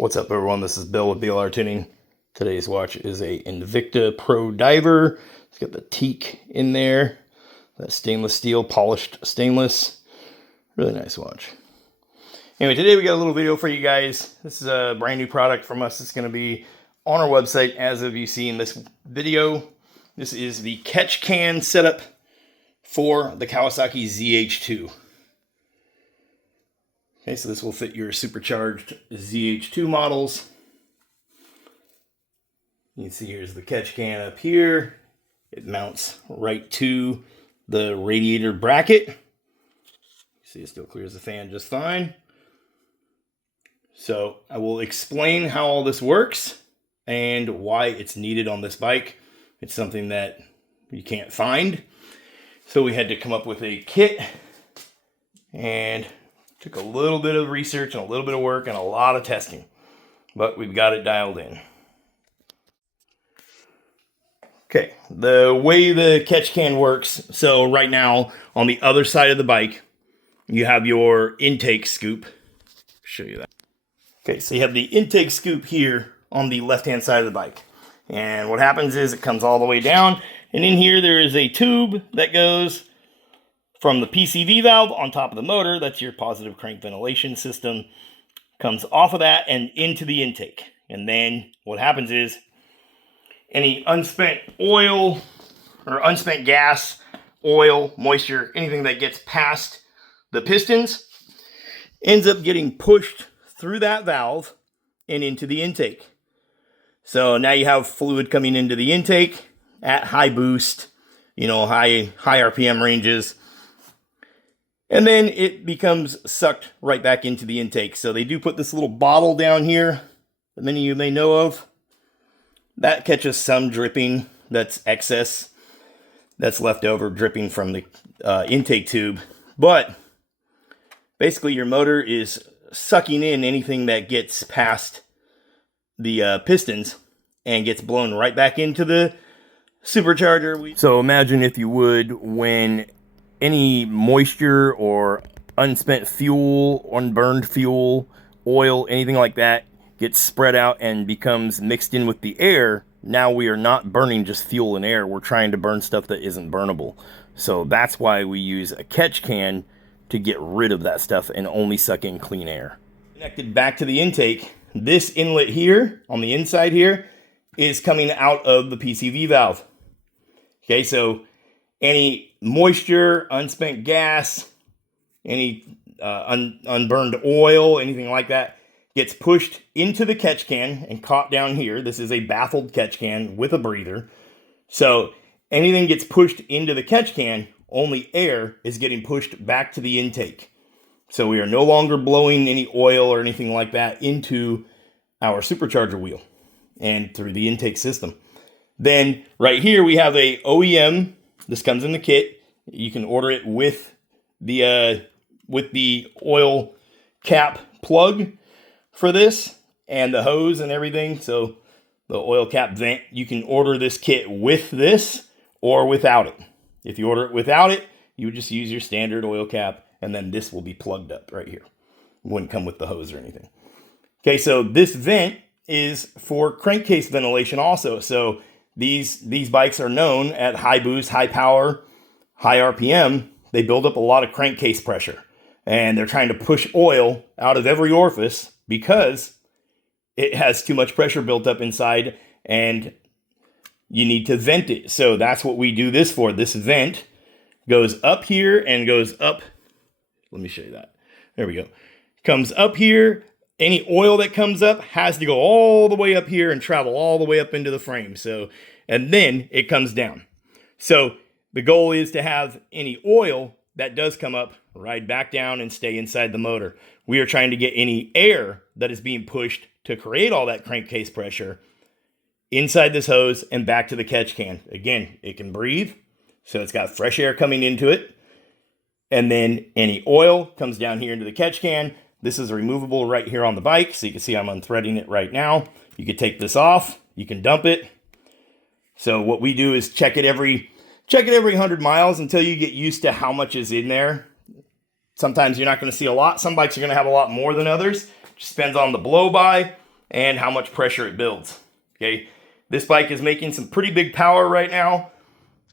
What's up, everyone? This is Bill with BLR Tuning. Today's watch is a Invicta Pro Diver. It's got the teak in there, that stainless steel, polished stainless. Really nice watch. Anyway, today we got a little video for you guys. This is a brand new product from us. It's going to be on our website as of you see in this video. This is the catch can setup for the Kawasaki ZH2. Okay, so this will fit your supercharged ZH2 models. You can see here's the catch can up here. It mounts right to the radiator bracket. You see it still clears the fan just fine. So I will explain how all this works and why it's needed on this bike. It's something that you can't find. So we had to come up with a kit, and took a little bit of research and a little bit of work and a lot of testing, but we've got it dialed in. Okay, the way the catch can works, so right now on the other side of the bike, you have your intake scoop. Show you that. Okay, so you have the intake scoop here on the left-hand side of the bike. And what happens is it comes all the way down, and in here there is a tube that goes from the PCV valve on top of the motor. That's your positive crank ventilation system. Comes off of that and into the intake. And then what happens is any unspent oil or unspent gas, oil, moisture, anything that gets past the pistons ends up getting pushed through that valve and into the intake. So now you have fluid coming into the intake at high boost, high RPM ranges. And then it becomes sucked right back into the intake. So they do put this little bottle down here that many of you may know of. That catches some dripping. That's excess. That's left over dripping from the intake tube. But basically your motor is sucking in anything that gets past the pistons and gets blown right back into the supercharger. So imagine, if you would, when any moisture or unspent fuel, unburned fuel, oil, anything like that gets spread out and becomes mixed in with the air. Now we are not burning just fuel and air. We're trying to burn stuff that isn't burnable. So that's why we use a catch can to get rid of that stuff and only suck in clean air. Connected back to the intake, this inlet here on the inside here is coming out of the PCV valve. Okay, so any moisture, unspent gas, any unburned oil, anything like that gets pushed into the catch can and caught down here. This is a baffled catch can with a breather. So anything gets pushed into the catch can, only air is getting pushed back to the intake. So we are no longer blowing any oil or anything like that into our supercharger wheel and through the intake system. Then right here we have a OEM. This comes in the kit. You can order it with the oil cap plug for this and the hose and everything. So the oil cap vent, you can order this kit with this or without it. If you order it without it, you would just use your standard oil cap, and then this will be plugged up right here. It wouldn't come with the hose or anything. Okay, so this vent is for crankcase ventilation also. So these bikes are known at high boost, high power, high RPM. They build up a lot of crankcase pressure, and they're trying to push oil out of every orifice because it has too much pressure built up inside, and you need to vent it. So that's what we do this for. This vent goes up here and goes up. Let me show you that. There we go. Comes up here. Any oil that comes up has to go all the way up here and travel all the way up into the frame. So, and then it comes down. So the goal is to have any oil that does come up ride back down and stay inside the motor. We are trying to get any air that is being pushed to create all that crankcase pressure inside this hose and back to the catch can. Again, it can breathe, so it's got fresh air coming into it. And then any oil comes down here into the catch can. This is removable right here on the bike, so you can see I'm unthreading it right now. You can take this off, you can dump it. So what we do is check it every 100 miles until you get used to how much is in there. Sometimes you're not going to see a lot. Some bikes are going to have a lot more than others. Just depends on the blow by. and how much pressure it builds. Okay, this bike is making some pretty big power right now,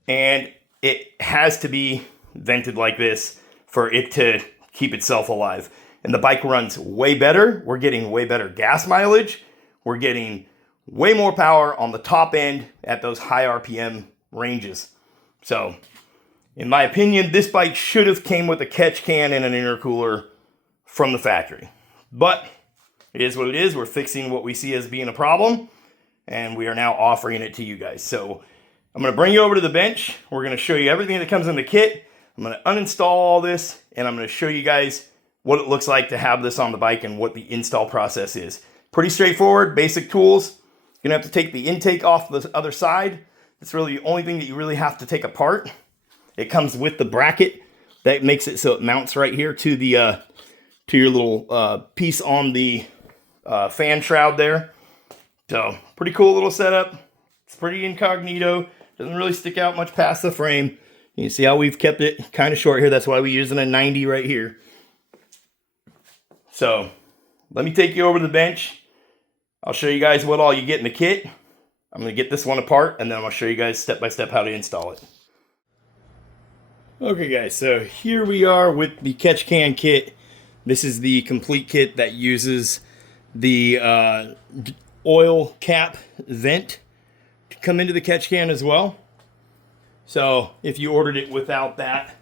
and it has to be vented like this for it to keep itself alive. And the bike runs way better. We're getting way better gas mileage. We're getting way more power on the top end at those high RPM ranges. So, in my opinion, this bike should have came with a catch can and an intercooler from the factory. But it is what it is. We're fixing what we see as being a problem, and we are now offering it to you guys. So I'm going to bring you over to the bench. We're going to show you everything that comes in the kit. I'm going to uninstall all this, and I'm going to show you guys what it looks like to have this on the bike and what the install process is. Pretty straightforward, basic tools. You're going to have to take the intake off the other side. It's really the only thing that you really have to take apart. It comes with the bracket that makes it so it mounts right here to the to your little piece on the fan shroud there. So pretty cool little setup. It's pretty incognito. Doesn't really stick out much past the frame. You can see how we've kept it kind of short here. That's why we're using a 90 right here. So let me take you over to the bench. I'll show you guys what all you get in the kit. I'm going to get this one apart, and then I'm going to show you guys step by step how to install it. Okay guys, so here we are with the catch can kit. This is the complete kit that uses the oil cap vent to come into the catch can as well. So if you ordered it without that,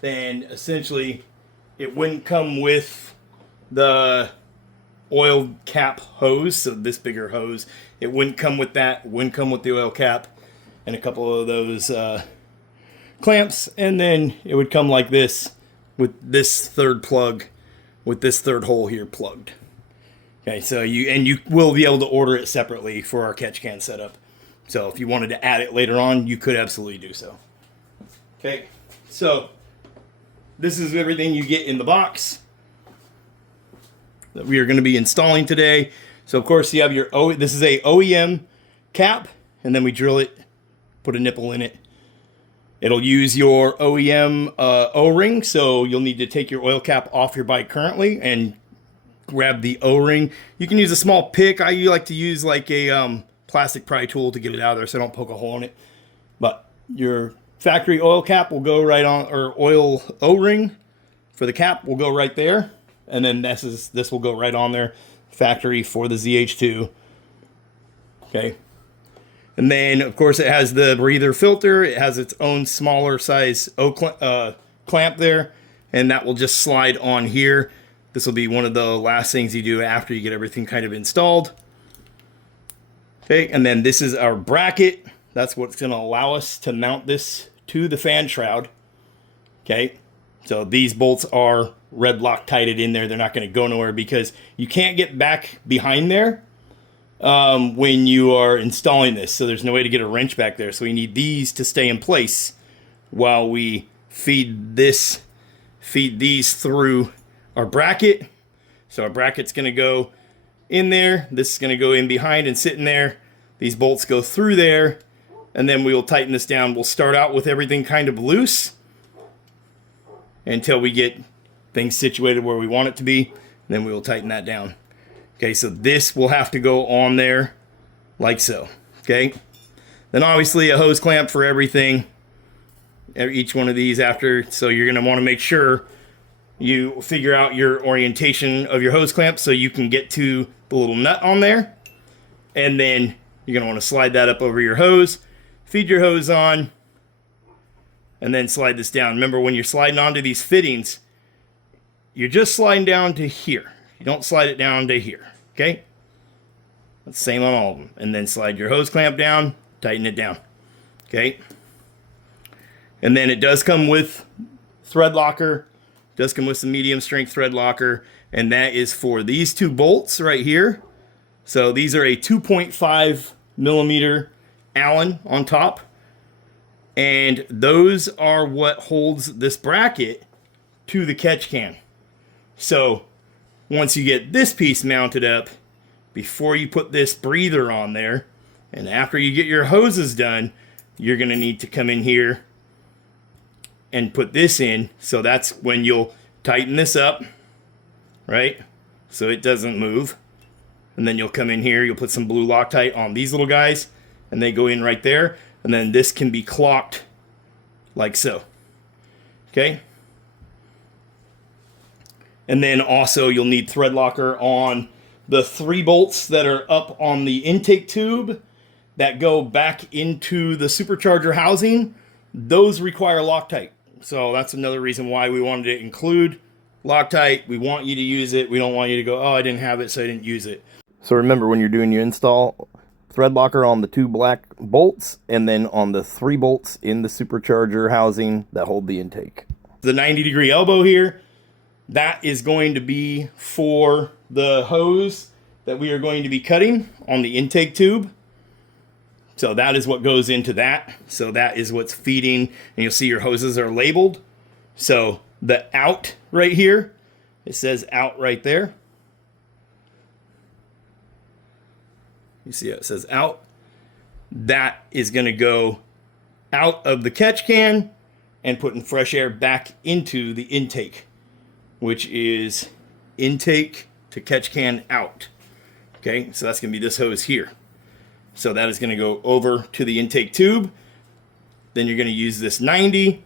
then essentially it wouldn't come with the oil cap hose, so this bigger hose. It wouldn't come with that, wouldn't come with the oil cap and a couple of those clamps, and then it would come like this with this third plug, with this third hole here plugged. Okay, so you will be able to order it separately for our catch can setup. So if you wanted to add it later on, you could absolutely do so. Okay, so this is everything you get in the box that we are going to be installing today. So of course you have your this is a OEM cap, and then we drill it, put a nipple in it. It'll use your OEM O-ring, so you'll need to take your oil cap off your bike currently and grab the O-ring. You can use a small pick. I like to use like a plastic pry tool to get it out of there so I don't poke a hole in it. But your factory oil cap will go right on, or oil O-ring for the cap will go right there. And then this will go right on there, factory for the ZH2. Okay. And then, of course, it has the breather filter. It has its own smaller size clamp there, and that will just slide on here. This will be one of the last things you do after you get everything kind of installed. Okay, and then this is our bracket. That's what's going to allow us to mount this to the fan shroud. Okay, so these bolts are red Loctited in there. They're not going to go nowhere because you can't get back behind there when you are installing this. So there's no way to get a wrench back there. So we need these to stay in place while we feed these through our bracket. So our bracket's going to go in there. This is going to go in behind and sit in there. These bolts go through there, and then we will tighten this down. We'll start out with everything kind of loose until we get things situated where we want it to be, and then we will tighten that down. Okay, so this will have to go on there like so. Okay, then obviously a hose clamp for everything, each one of these after. So you're going to want to make sure you figure out your orientation of your hose clamp so you can get to the little nut on there, and then you're going to want to slide that up over your hose, feed your hose on, and then slide this down. Remember, when you're sliding onto these fittings, you're just sliding down to here. You don't slide it down to here, okay? That's the same on all of them. And then slide your hose clamp down, tighten it down, okay? And then it does come with thread locker. It does come with some medium strength thread locker, and that is for these two bolts right here. So these are a 2.5 millimeter Allen on top, and those are what holds this bracket to the catch can. So once you get this piece mounted up, before you put this breather on there, and after you get your hoses done, you're going to need to come in here and put this in. So that's when you'll tighten this up, right? So it doesn't move. And then you'll come in here, you'll put some blue Loctite on these little guys, and they go in right there. And then this can be clocked like so. Okay? And then also you'll need thread locker on the 3 bolts that are up on the intake tube that go back into the supercharger housing. Those require Loctite. So that's another reason why we wanted to include Loctite. We want you to use it. We don't want you to go, oh, I didn't have it, so I didn't use it. So remember, when you're doing your install, thread locker on the 2 black bolts, and then on the 3 bolts in the supercharger housing that hold the intake. The 90-degree elbow here, that is going to be for the hose that we are going to be cutting on the intake tube. So that is what goes into that. So that is what's feeding, and you'll see your hoses are labeled. So the out right here, it says out right there. You see how it says out? That is going to go out of the catch can and putting fresh air back into the intake, which is intake to catch can out. Okay, so that's going to be this hose here. So that is going to go over to the intake tube. Then you're going to use this 90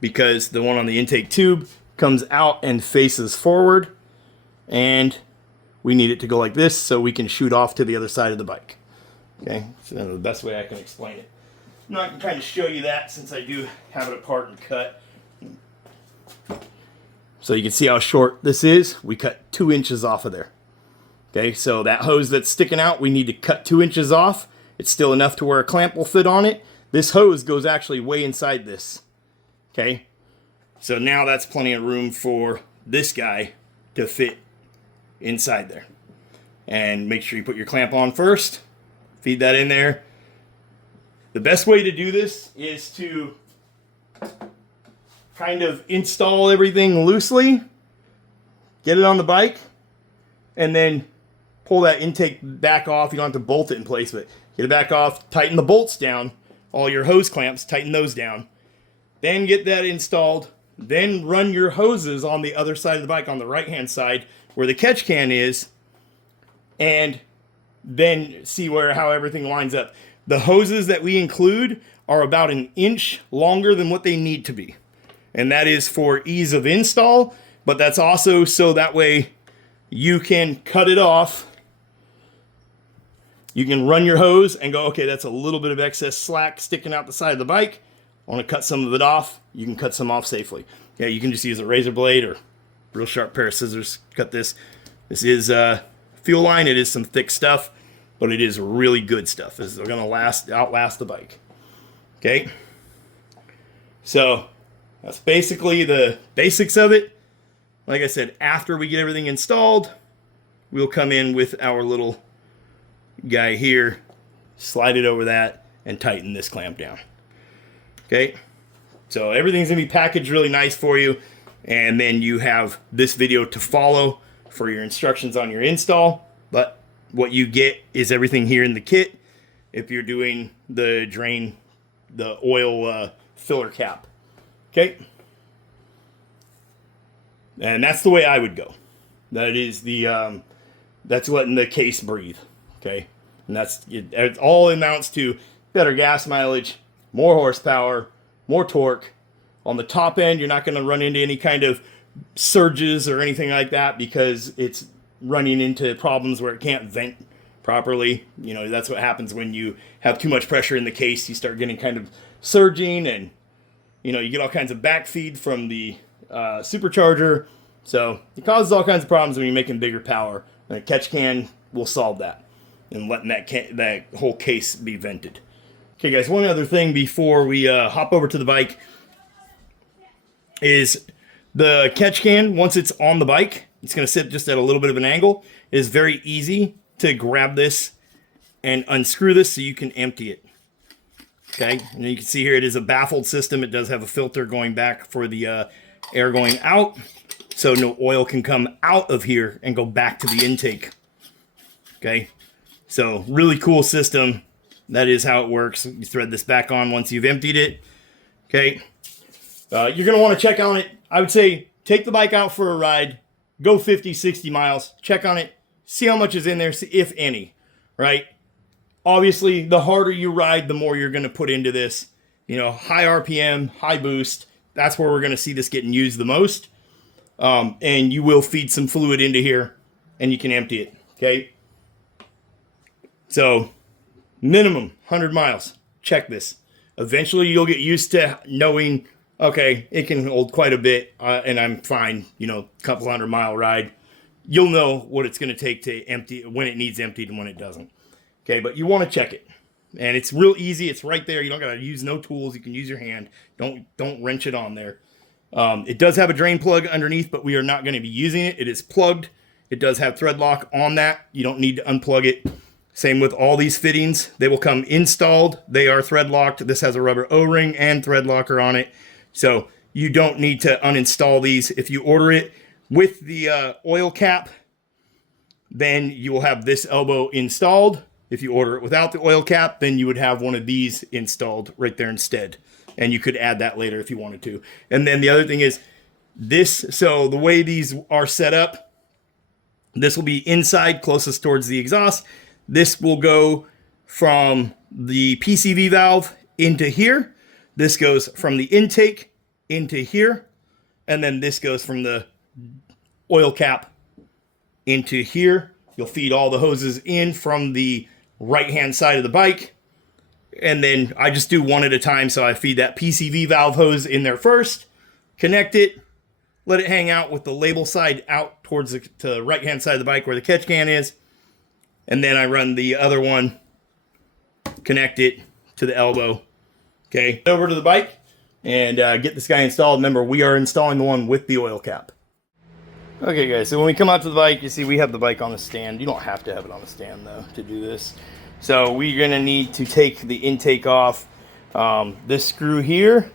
because the one on the intake tube comes out and faces forward. And we need it to go like this so we can shoot off to the other side of the bike. Okay, so that's the best way I can explain it. Now I can kind of show you that since I do have it apart and cut. So you can see how short this is. We cut 2 inches off of there. Okay, so that hose that's sticking out, we need to cut 2 inches off. It's still enough to where a clamp will fit on it. This hose goes actually way inside this. Okay, so now that's plenty of room for this guy to fit inside there. And make sure you put your clamp on first. Feed that in there. The best way to do this is to kind of install everything loosely, get it on the bike, and then pull that intake back off. You don't have to bolt it in place, but get it back off, tighten the bolts down, all your hose clamps, tighten those down. Then get that installed, then run your hoses on the other side of the bike, on the right-hand side, where the catch can is, and then see how everything lines up. The hoses that we include are about 1 inch longer than what they need to be. And that is for ease of install, but that's also so that way you can cut it off. You can run your hose and go, okay, that's a little bit of excess slack sticking out the side of the bike. I want to cut some of it off. You can cut some off safely. Yeah, you can just use a razor blade or real sharp pair of scissors. Cut this. This is fuel line. It is some thick stuff, but it is really good stuff. This is going to outlast the bike. Okay. So that's basically the basics of it. Like I said, after we get everything installed, we'll come in with our little guy here, slide it over that, and tighten this clamp down. Okay. So everything's going to be packaged really nice for you. And then you have this video to follow for your instructions on your install. But what you get is everything here in the kit if you're doing the drain, the oil filler cap. Okay. And that's the way I would go. That is the, that's letting the case breathe. Okay. And that's, it all amounts to better gas mileage, more horsepower, more torque. On the top end, you're not going to run into any kind of surges or anything like that because it's running into problems where it can't vent properly. You know, that's what happens when you have too much pressure in the case. You start getting kind of surging and, you know, you get all kinds of backfeed from the supercharger. So it causes all kinds of problems when you're making bigger power. And a catch can will solve that and letting that whole case be vented. Okay, guys, one other thing before we hop over to the bike is the catch can, once it's on the bike, it's going to sit just at a little bit of an angle. It is very easy to grab this and unscrew this so you can empty it. Okay, and you can see here it is a baffled system. It does have a filter going back for the air going out, so no oil can come out of here and go back to the intake. Okay, so really cool system. That is how it works. You thread this back on once you've emptied it. Okay, you're going to want to check on it. I would say take the bike out for a ride, go 50, 60 miles, check on it, see how much is in there, if any, right? Obviously, the harder you ride, the more you're going to put into this. You know, high RPM, high boost. That's where we're going to see this getting used the most. And you will feed some fluid into here, and you can empty it, okay? So, minimum 100 miles. Check this. Eventually, you'll get used to knowing, okay, it can hold quite a bit, and I'm fine, you know, a couple 100-mile ride. You'll know what it's going to take to empty, when it needs emptied and when it doesn't. Okay, but you want to check it. And it's real easy. It's right there. You don't got to use no tools. You can use your hand. Don't wrench it on there. It does have a drain plug underneath, but we are not going to be using it. It is plugged. It does have thread lock on that. You don't need to unplug it. Same with all these fittings. They will come installed. They are thread locked. This has a rubber O-ring and thread locker on it. So you don't need to uninstall these. If you order it with the oil cap, then you will have this elbow installed. If you order it without the oil cap, then you would have one of these installed right there instead. And you could add that later if you wanted to. And then the other thing is this. So the way these are set up, this will be inside closest towards the exhaust. This will go from the PCV valve into here. This goes from the intake into here. And then this goes from the oil cap into here. You'll feed all the hoses in from the right-hand side of the bike. And then I just do one at a time. So I feed that PCV valve hose in there first, connect it, let it hang out with the label side out towards the right-hand side of the bike where the catch can is. And then I run the other one, connect it to the elbow. Okay, over to the bike and get this guy installed. Remember, we are installing the one with the oil cap. Okay guys, so when we come out to the bike, you see we have the bike on a stand. You don't have to have it on a stand though to do this. So we're gonna need to take the intake off. This screw here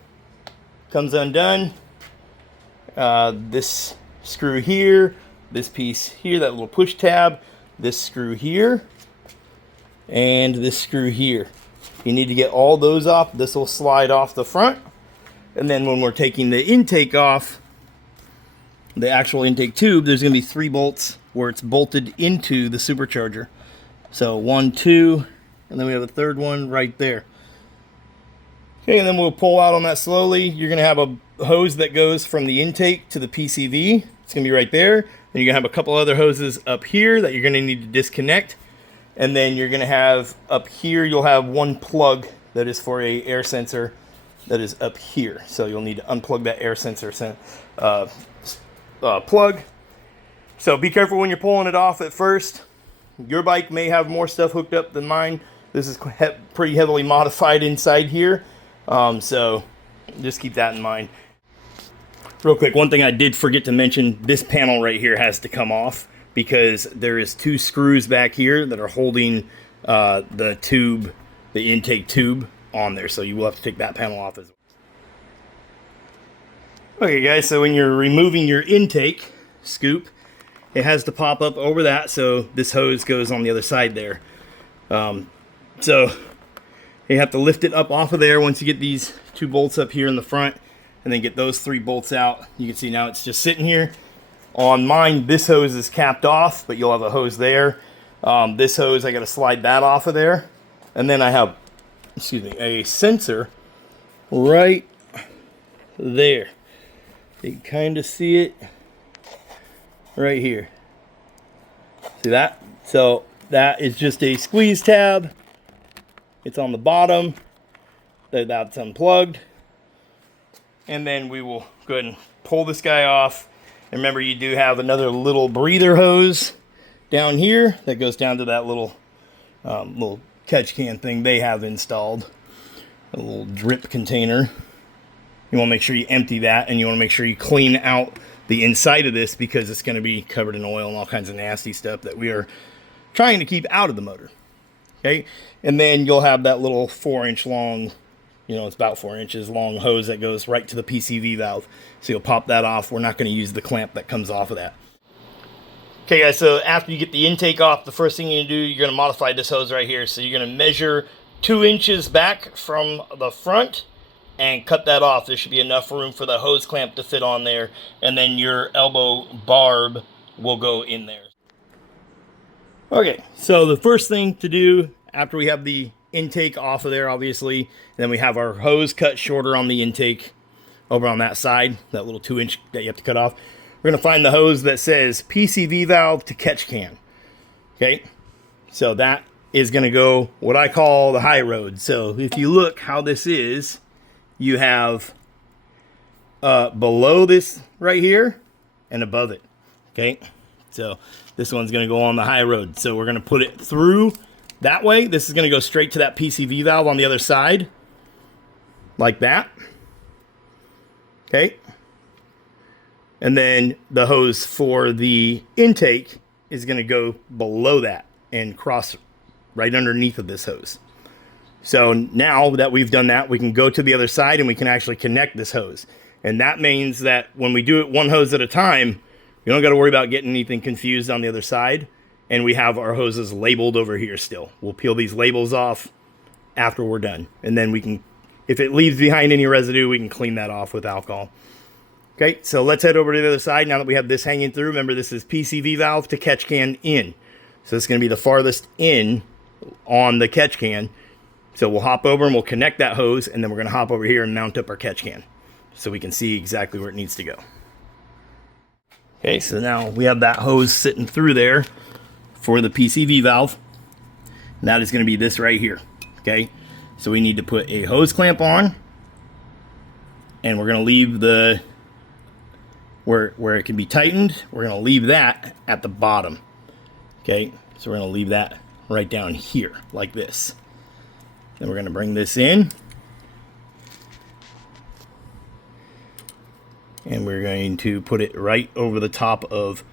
comes undone. This screw here, this piece here, that little push tab, this screw here, and this screw here. You need to get all those off. This will slide off the front. And then when we're taking the intake off, the actual intake tube, there's going to be 3 bolts where it's bolted into the supercharger. So 1, 2, and then we have a third one right there. Okay, and then we'll pull out on that slowly. You're going to have a hose that goes from the intake to the PCV. It's going to be right there. Then you're going to have a couple other hoses up here that you're going to need to disconnect. And then you're going to have up here, you'll have one plug that is for a air sensor that is up here. So you'll need to unplug that air sensor plug. So be careful when you're pulling it off at first. Your bike may have more stuff hooked up than mine. This is pretty heavily modified inside here. So just keep that in mind. Real quick, one thing I did forget to mention, this panel right here has to come off because there is 2 screws back here that are holding the tube, the intake tube on there. So you will have to take that panel off as well. Okay guys, so when you're removing your intake scoop, it has to pop up over that, so this hose goes on the other side there. So you have to lift it up off of there once you get these 2 bolts up here in the front, and then get those 3 bolts out. You can see now it's just sitting here. On mine, this hose is capped off, but you'll have a hose there. This hose, I got to slide that off of there. And then I have, a sensor right there. You can kind of see it right here. See that? So that is just a squeeze tab. It's on the bottom. That's unplugged. And then we will go ahead and pull this guy off. And remember, you do have another little breather hose down here that goes down to that little catch can thing they have installed. A little drip container. You want to make sure you empty that, and you want to make sure you clean out the inside of this because it's going to be covered in oil and all kinds of nasty stuff that we are trying to keep out of the motor. Okay, and then you'll have that little 4-inch long, it's about 4 inches long hose that goes right to the PCV valve. So you'll pop that off. We're not going to use the clamp that comes off of that. Okay guys, so after you get the intake off, the first thing you do, you're going to modify this hose right here. So you're going to measure 2 inches back from the front and cut that off. There should be enough room for the hose clamp to fit on there, and then your elbow barb will go in there. Okay, so the first thing to do after we have the intake off of there, obviously, then we have our hose cut shorter on the intake over on that side, that little 2-inch that you have to cut off. We're going to find the hose that says PCV valve to catch can. Okay, so that is going to go what I call the high road. So if you look how this is, you have below this right here and above it. Okay, so this one's going to go on the high road. So we're going to put it through that way. This is going to go straight to that PCV valve on the other side, like that. Okay. And then the hose for the intake is going to go below that and cross right underneath of this hose. So now that we've done that, we can go to the other side and we can actually connect this hose. And that means that when we do it one hose at a time, you don't got to worry about getting anything confused on the other side. And we have our hoses labeled over here still. We'll peel these labels off after we're done. And then we can, if it leaves behind any residue, we can clean that off with alcohol. Okay, so let's head over to the other side now that we have this hanging through. Remember, this is PCV valve to catch can in. So it's going to be the farthest in on the catch can. So we'll hop over and we'll connect that hose, and then we're going to hop over here and mount up our catch can so we can see exactly where it needs to go. Okay, so now we have that hose sitting through there for the PCV valve. And that is going to be this right here. Okay, so we need to put a hose clamp on, and we're going to leave the where it can be tightened. We're going to leave that at the bottom. Okay, so we're going to leave that right down here like this. Then we're going to bring this in, and we're going to put it right over the top of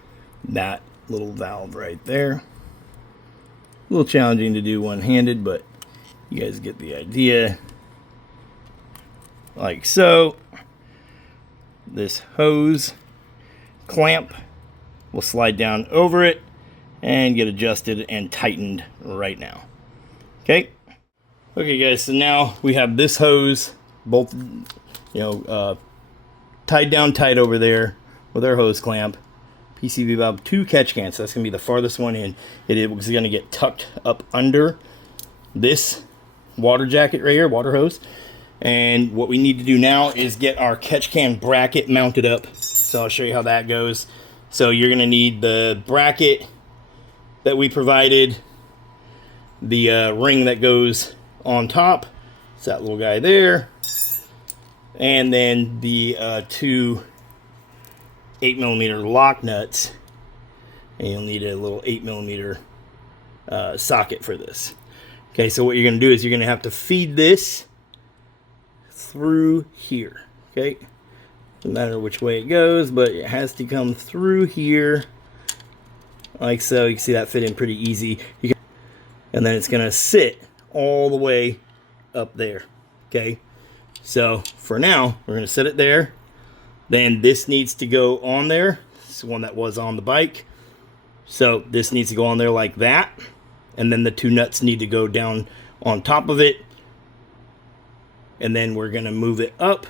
that little valve right there. A little challenging to do one-handed, but you guys get the idea. Like so. This hose clamp will slide down over it and get adjusted and tightened right now. Okay. Okay guys, so now we have this hose both, tied down tight over there with our hose clamp. PCV valve 2 catch can, so that's going to be the farthest one in. It is going to get tucked up under this water jacket right here, water hose. And what we need to do now is get our catch can bracket mounted up. So I'll show you how that goes. So you're going to need the bracket that we provided, the ring that goes on top. It's that little guy there. And then the 2 8mm lock nuts, and you'll need a little 8mm socket for this. Okay, so what you're going to do is you're going to have to feed this through here. Okay, no matter which way it goes, but it has to come through here like so. You can see that fit in pretty easy. And then it's going to sit all the way up there. Okay, so for now we're going to set it there. Then this needs to go on there. This is the one that was on the bike. So this needs to go on there like that. And then the 2 nuts need to go down on top of it. And then we're going to move it up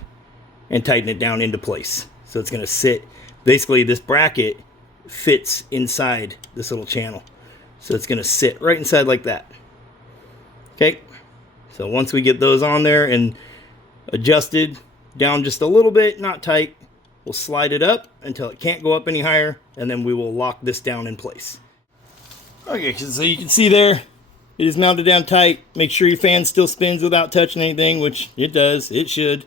and tighten it down into place. So it's going to sit. Basically, this bracket fits inside this little channel. So it's going to sit right inside like that. Okay. So once we get those on there and adjusted down just a little bit, not tight, we'll slide it up until it can't go up any higher, and then we will lock this down in place. Okay, so you can see there, it is mounted down tight. Make sure your fan still spins without touching anything, which it does, it should.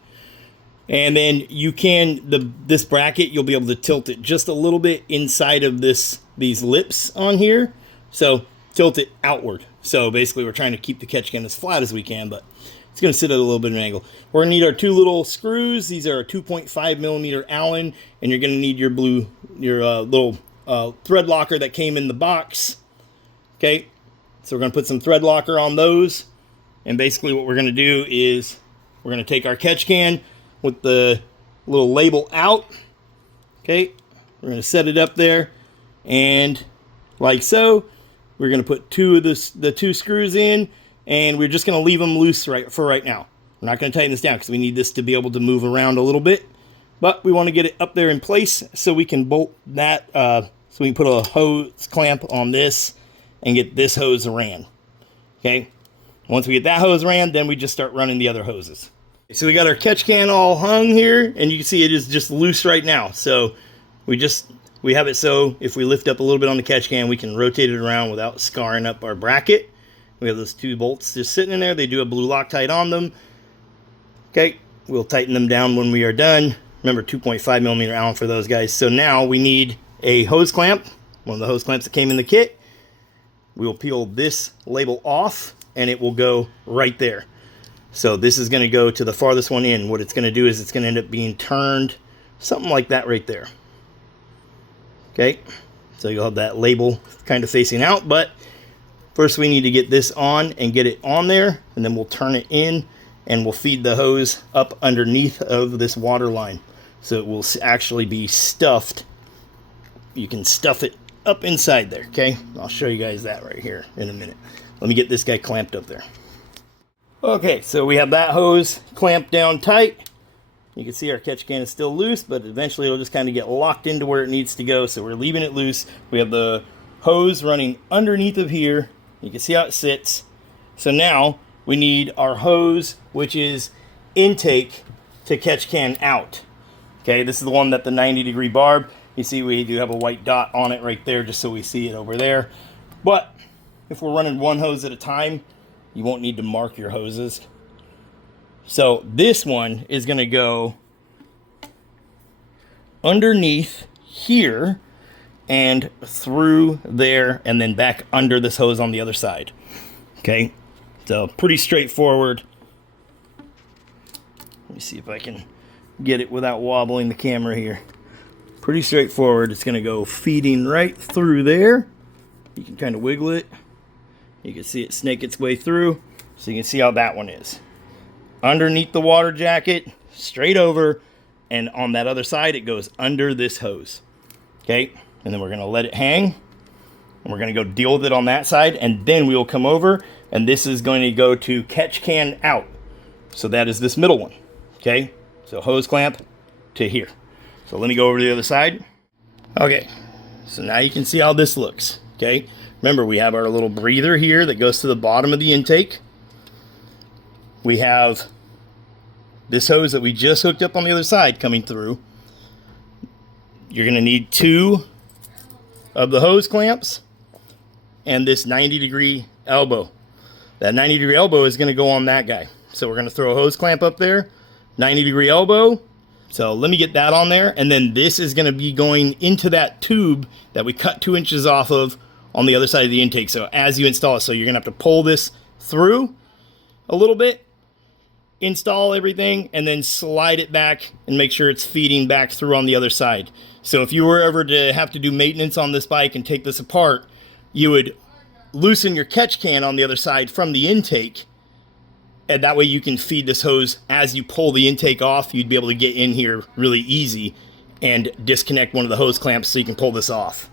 And then you can, this bracket, you'll be able to tilt it just a little bit inside of these lips on here. So tilt it outward. So basically we're trying to keep the catch can as flat as we can, but it's going to sit at a little bit of an angle. We're going to need our 2 little screws. These are a 2.5mm Allen, and you're going to need your little thread locker that came in the box. Okay, so we're going to put some thread locker on those, and basically what we're going to do is we're going to take our catch can with the little label out. Okay, we're going to set it up there, and like so, we're going to put the 2 screws in. And we're just going to leave them loose for right now. We're not going to tighten this down because we need this to be able to move around a little bit. But we want to get it up there in place so we can bolt that, so we can put a hose clamp on this and get this hose ran. Okay, once we get that hose ran, then we just start running the other hoses. So we got our catch can all hung here, and you can see it is just loose right now. So we have it so if we lift up a little bit on the catch can, we can rotate it around without scarring up our bracket. We have those 2 bolts just sitting in there. They do have blue Loctite on them. Okay, we'll tighten them down when we are done. Remember, 2.5 millimeter Allen for those guys. So now we need a hose clamp, one of the hose clamps that came in the kit. We will peel this label off, and it will go right there. So this is going to go to the farthest one in. What it's going to do is it's going to end up being turned something like that right there. Okay, so you'll have that label kind of facing out, but first we need to get this on and get it on there, and then we'll turn it in and we'll feed the hose up underneath of this water line. So it will actually be stuffed. You can stuff it up inside there, okay? I'll show you guys that right here in a minute. Let me get this guy clamped up there. Okay, so we have that hose clamped down tight. You can see our catch can is still loose, but eventually it'll just kind of get locked into where it needs to go. So we're leaving it loose. We have the hose running underneath of here. You can see how it sits. So now we need our hose, which is intake to catch can out. Okay, this is the one that the 90-degree barb. You see we do have a white dot on it right there just so we see it over there. But if we're running one hose at a time, you won't need to mark your hoses. So this one is going to go underneath here and through there and then back under this hose on the other side. Okay, so pretty straightforward. Let me see if I can get it without wobbling the camera here. Pretty straightforward. It's going to go feeding right through there. You can kind of wiggle it. You can see it snake its way through. So you can see how that one is. Underneath the water jacket, straight over, and on that other side, it goes under this hose. Okay, and then we're going to let it hang, and we're going to go deal with it on that side, and then we will come over, and this is going to go to catch can out. So that is this middle one. Okay, so hose clamp to here. So let me go over to the other side. Okay, so now you can see how this looks. Okay, remember we have our little breather here that goes to the bottom of the intake. We have this hose that we just hooked up on the other side coming through. You're going to need 2 of the hose clamps and this 90-degree elbow. That 90-degree elbow is going to go on that guy. So we're going to throw a hose clamp up there, 90-degree elbow. So let me get that on there, and then this is going to be going into that tube that we cut 2 inches off of on the other side of the intake. So as you install it, so you're going to have to pull this through a little bit, install everything, and then slide it back and make sure it's feeding back through on the other side. So if you were ever to have to do maintenance on this bike and take this apart, you would loosen your catch can on the other side from the intake, and that way you can feed this hose as you pull the intake off. You'd be able to get in here really easy and disconnect one of the hose clamps so you can pull this off.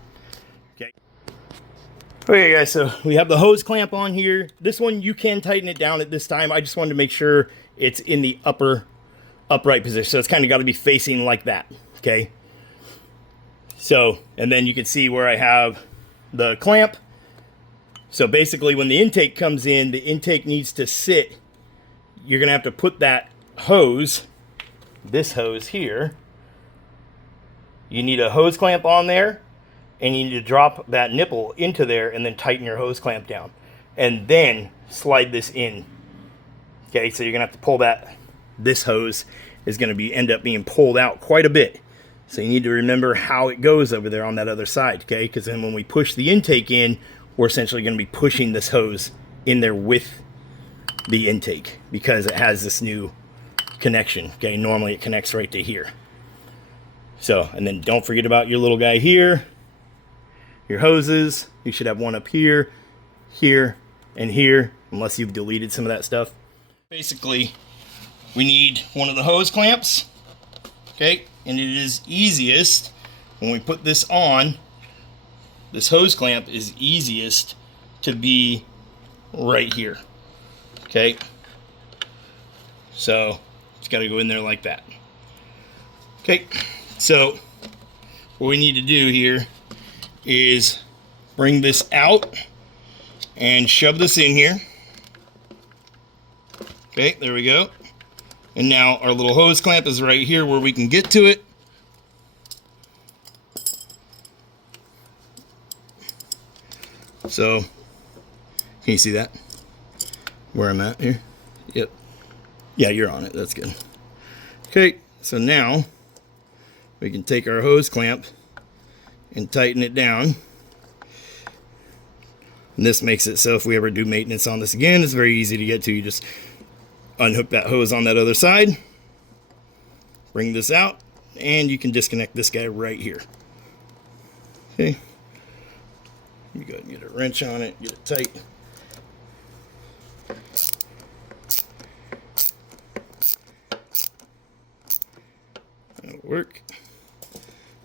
Okay guys, so we have the hose clamp on here. This one, you can tighten it down at this time. I just wanted to make sure it's in the upright position. So it's kind of got to be facing like that, okay? So, and then you can see where I have the clamp. So basically when the intake comes in, the intake needs to sit. You're going to have to put that hose, this hose here. You need a hose clamp on there. And you need to drop that nipple into there and then tighten your hose clamp down. And then slide this in. Okay, so you're going to have to pull that. This hose is going to end up being pulled out quite a bit. So you need to remember how it goes over there on that other side. Okay, because then when we push the intake in, we're essentially going to be pushing this hose in there with the intake. Because it has this new connection. Okay, normally it connects right to here. So, and then don't forget about your little guy here. Your hoses, you should have one up here, here, and here, unless you've deleted some of that stuff. Basically, we need one of the hose clamps, okay? And it is easiest when we put this on. This hose clamp is easiest to be right here, okay? So, it's got to go in there like that. Okay, so what we need to do here is bring this out and shove this in here. Okay, there we go. And now our little hose clamp is right here where we can get to it. So, can you see that? Where I'm at here? Yep. Yeah, you're on it. That's good. Okay, so now we can take our hose clamp and tighten it down. And this makes it so if we ever do maintenance on this again, it's very easy to get to. You just unhook that hose on that other side, bring this out, and you can disconnect this guy right here. Okay. You go ahead and get a wrench on it, get it tight. That'll work.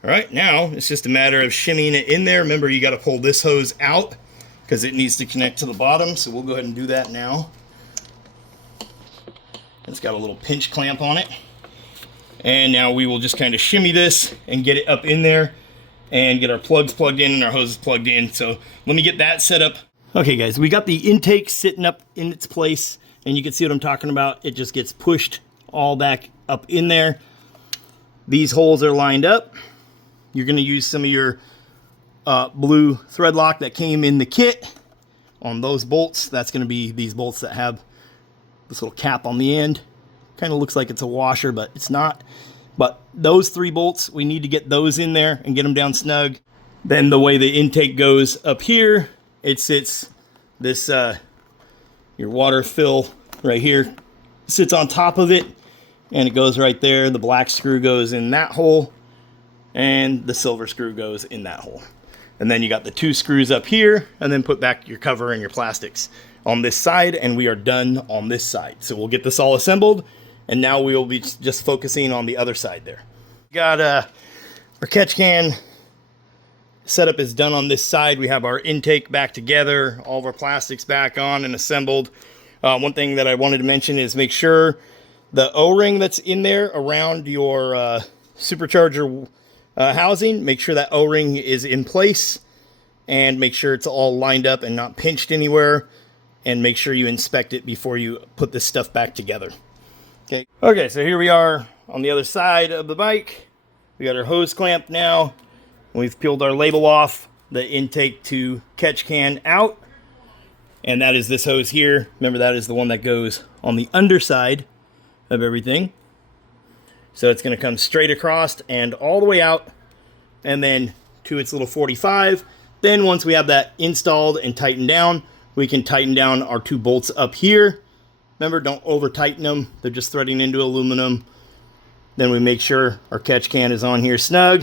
All right, now it's just a matter of shimmying it in there. Remember, you got to pull this hose out because it needs to connect to the bottom. So we'll go ahead and do that now. It's got a little pinch clamp on it. And now we will just kind of shimmy this and get it up in there and get our plugs plugged in and our hoses plugged in. So let me get that set up. Okay guys, we got the intake sitting up in its place, and you can see what I'm talking about. It just gets pushed all back up in there. These holes are lined up. You're going to use some of your blue thread lock that came in the kit on those bolts. That's going to be these bolts that have this little cap on the end. Kind of looks like it's a washer, but it's not. But those 3 bolts, we need to get those in there and get them down snug. Then the way the intake goes up here, it sits this, your water fill right here, sits on top of it, and it goes right there. The black screw goes in that hole, and the silver screw goes in that hole. And then you got the 2 screws up here, and then put back your cover and your plastics on this side, and we are done on this side. So we'll get this all assembled, and now we will be just focusing on the other side there. Got our catch can setup is done on this side. We have our intake back together, all of our plastics back on and assembled. One thing that I wanted to mention is make sure the O-ring that's in there around your supercharger housing, make sure that O-ring is in place, and make sure it's all lined up and not pinched anywhere, and make sure you inspect it before you put this stuff back together. Okay, so here we are on the other side of the bike. We got our hose clamp now. We've peeled our label off, the intake to catch can out, and that is this hose here. Remember, that is the one that goes on the underside of everything. So it's going to come straight across and all the way out, and then to its little 45. Then once we have that installed and tightened down, we can tighten down our 2 bolts up here. Remember, don't over tighten them. They're just threading into aluminum. Then we make sure our catch can is on here snug.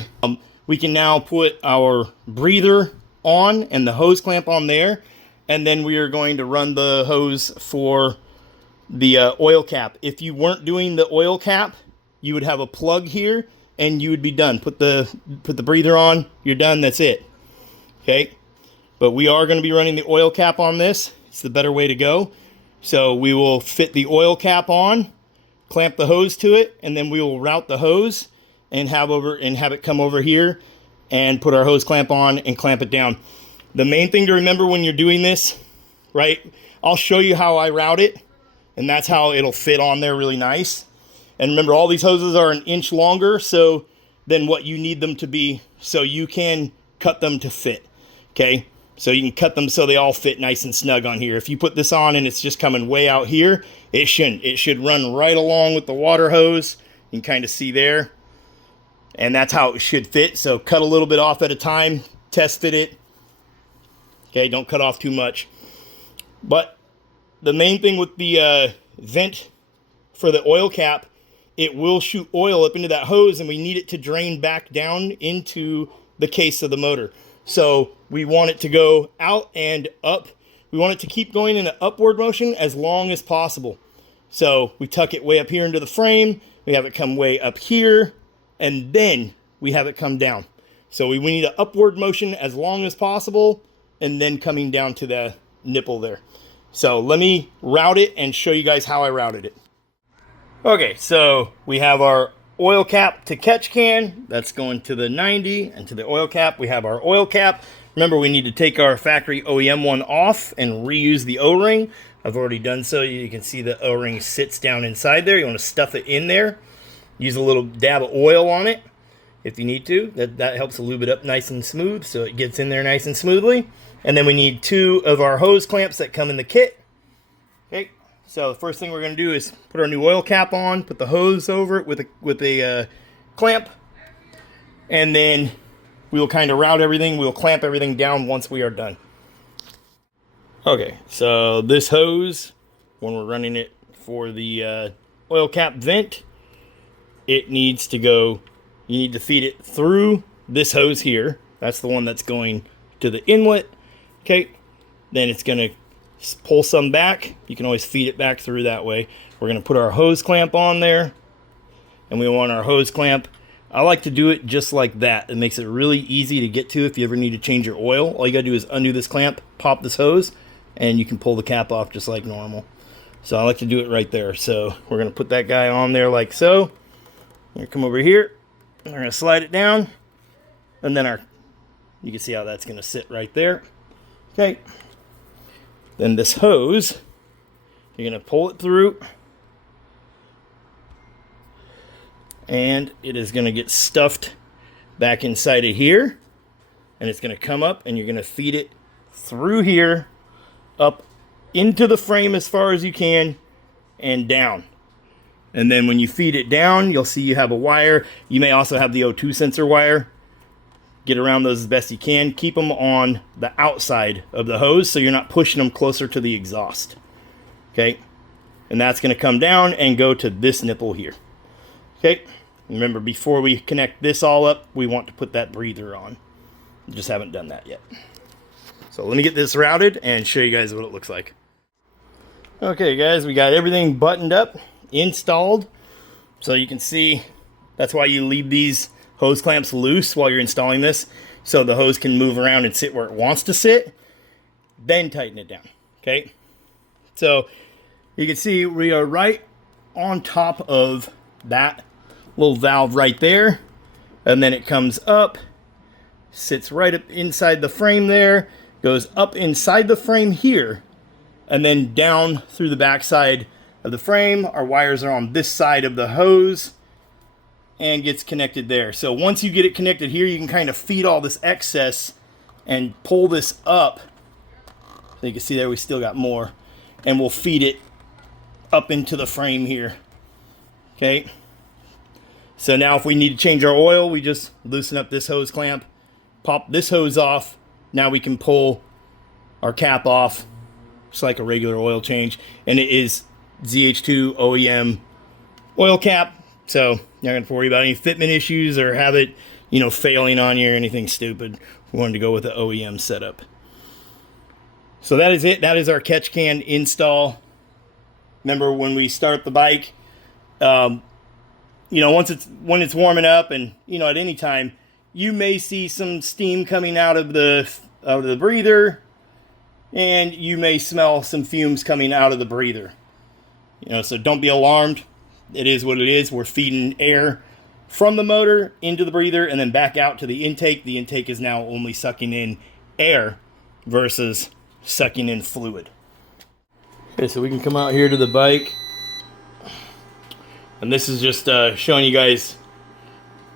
We can now put our breather on and the hose clamp on there. And then we are going to run the hose for the oil cap. If you weren't doing the oil cap, you would have a plug here and you would be done. Put the breather on, you're done, that's it. Okay, but we are going to be running the oil cap on this. It's the better way to go. So we will fit the oil cap on, clamp the hose to it, and then we will route the hose and have it come over here and put our hose clamp on and clamp it down. The main thing to remember when you're doing this, right? I'll show you how I route it, and that's how it'll fit on there really nice. And remember, all these hoses are 1 inch longer than what you need them to be, so you can cut them to fit. Okay, so you can cut them so they all fit nice and snug on here. If you put this on and it's just coming way out here, it shouldn't. It should run right along with the water hose. You can kind of see there. And that's how it should fit. So cut a little bit off at a time, test fit it. Okay, don't cut off too much. But the main thing with the vent for the oil cap, it will shoot oil up into that hose, and we need it to drain back down into the case of the motor. So we want it to go out and up. We want it to keep going in an upward motion as long as possible. So we tuck it way up here into the frame. We have it come way up here, and then we have it come down. So we need an upward motion as long as possible, and then coming down to the nipple there. So let me route it and show you guys how I routed it. Okay, so we have our oil cap to catch can. That's going to the 90, and to the oil cap, we have our oil cap. Remember, we need to take our factory OEM one off and reuse the O-ring. I've already done so. You can see the O-ring sits down inside there. You want to stuff it in there. Use a little dab of oil on it if you need to. That helps lube it up nice and smooth so it gets in there nice and smoothly. And then we need 2 of our hose clamps that come in the kit. Okay, so the first thing we're going to do is put our new oil cap on, put the hose over it with a clamp, and then we'll kind of route everything. We'll clamp everything down once we are done. Okay, so this hose, when we're running it for the oil cap vent, it needs to go, you need to feed it through this hose here. That's the one that's going to the inlet. Okay, then it's going to pull some back. You can always feed it back through that way. We're going to put our hose clamp on there, and we want our hose clamp. I like to do it just like that. It makes it really easy to get to if you ever need to change your oil. All you got to do is undo this clamp, pop this hose, and you can pull the cap off just like normal. So I like to do it right there. So we're going to put that guy on there like so. We're going to come over here. We're going to slide it down, and then you can see how that's going to sit right there. Okay. Then this hose, you're going to pull it through, and it is going to get stuffed back inside of here, and it's going to come up, and you're going to feed it through here, up into the frame as far as you can, and down. And then when you feed it down, you'll see you have a wire. You may also have the O2 sensor wire. Get around those as best you can. Keep them on the outside of the hose so you're not pushing them closer to the exhaust. Okay? And that's going to come down and go to this nipple here. Okay? Remember, before we connect this all up, we want to put that breather on. Just haven't done that yet. So let me get this routed and show you guys what it looks like. Okay, guys, we got everything buttoned up, installed. So you can see that's why you leave these hose clamps loose while you're installing this, so the hose can move around and sit where it wants to sit. Then tighten it down. Okay, so you can see we are right on top of that little valve right there, and then it comes up, sits right up inside the frame there, goes up inside the frame here, and then down through the back side of the frame. Our wires are on this side of the hose and gets connected there. So once you get it connected here, you can kind of feed all this excess and pull this up. So you can see there we still got more, and we'll feed it up into the frame here. Okay, so now if we need to change our oil, we just loosen up this hose clamp, pop this hose off. Now we can pull our cap off just like a regular oil change, and it is ZH2 OEM oil cap. So you're not going to worry about any fitment issues or have it, failing on you or anything stupid. We wanted to go with the OEM setup. So that is it. That is our catch can install. Remember, when we start the bike, when it's warming up, and at any time, you may see some steam coming out of the breather, and you may smell some fumes coming out of the breather. So don't be alarmed. It is what it is. We're feeding air from the motor into the breather and then back out to the intake. The intake is now only sucking in air versus sucking in fluid. Okay, so we can come out here to the bike. And this is just showing you guys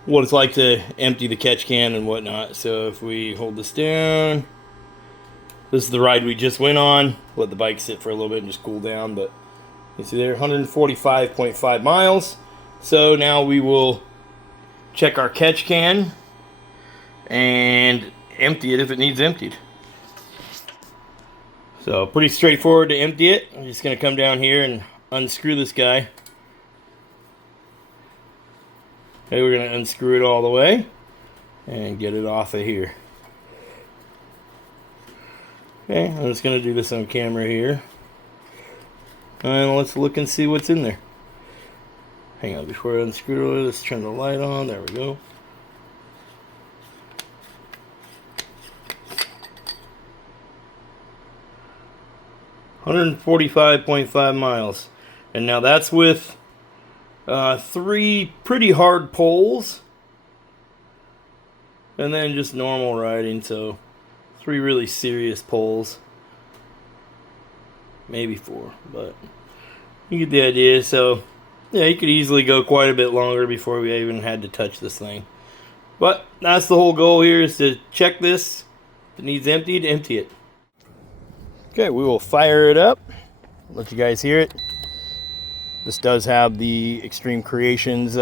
what it's like to empty the catch can and whatnot. So if we hold this down, this is the ride we just went on. Let the bike sit for a little bit and just cool down, but you see there, 145.5 miles. So now we will check our catch can and empty it if it needs emptied. So pretty straightforward to empty it. I'm just going to come down here and unscrew this guy. Okay, we're going to unscrew it all the way and get it off of here. Okay, I'm just going to do this on camera here. And let's look and see what's in there. Hang on, before I unscrew it, let's turn the light on. There we go. $145.5 miles. And now that's with 3 pretty hard pulls. And then just normal riding, so 3 really serious pulls. Maybe 4, but you get the idea. So yeah, you could easily go quite a bit longer before we even had to touch this thing. But that's the whole goal here, is to check this. If it needs emptied, empty it. Okay, we will fire it up. Let you guys hear it. This does have the Extreme Creations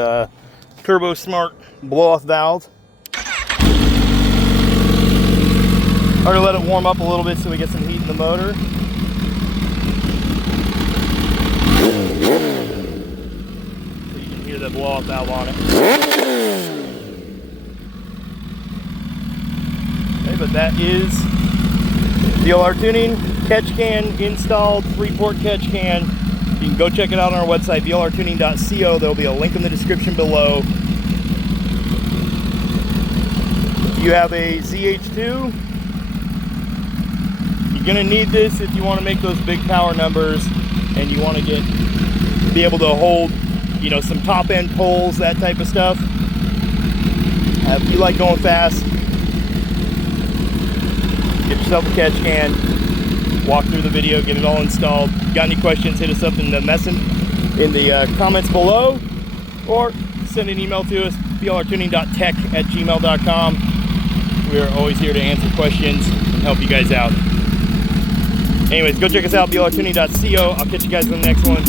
Turbo Smart blow-off valve. Already let it warm up a little bit so we get some heat in the motor. So you can hear the blow-off valve on it. Okay, but that is BLR Tuning catch can installed, 3-port catch can. You can go check it out on our website, blrtuning.co. There will be a link in the description below. If you have a ZH2, you're going to need this if you want to make those big power numbers and you want to be able to hold, you know, some top end pulls, that type of stuff. If you like going fast, get yourself a catch can, walk through the video, get it all installed. Got any questions, hit us up in the comments below, or send an email to us, blrtuning.tech@gmail.com. We are always here to answer questions and help you guys out. Anyways, go check us out, blrtuning.co. I'll catch you guys in the next one.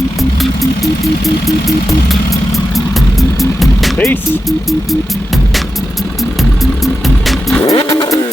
Peace.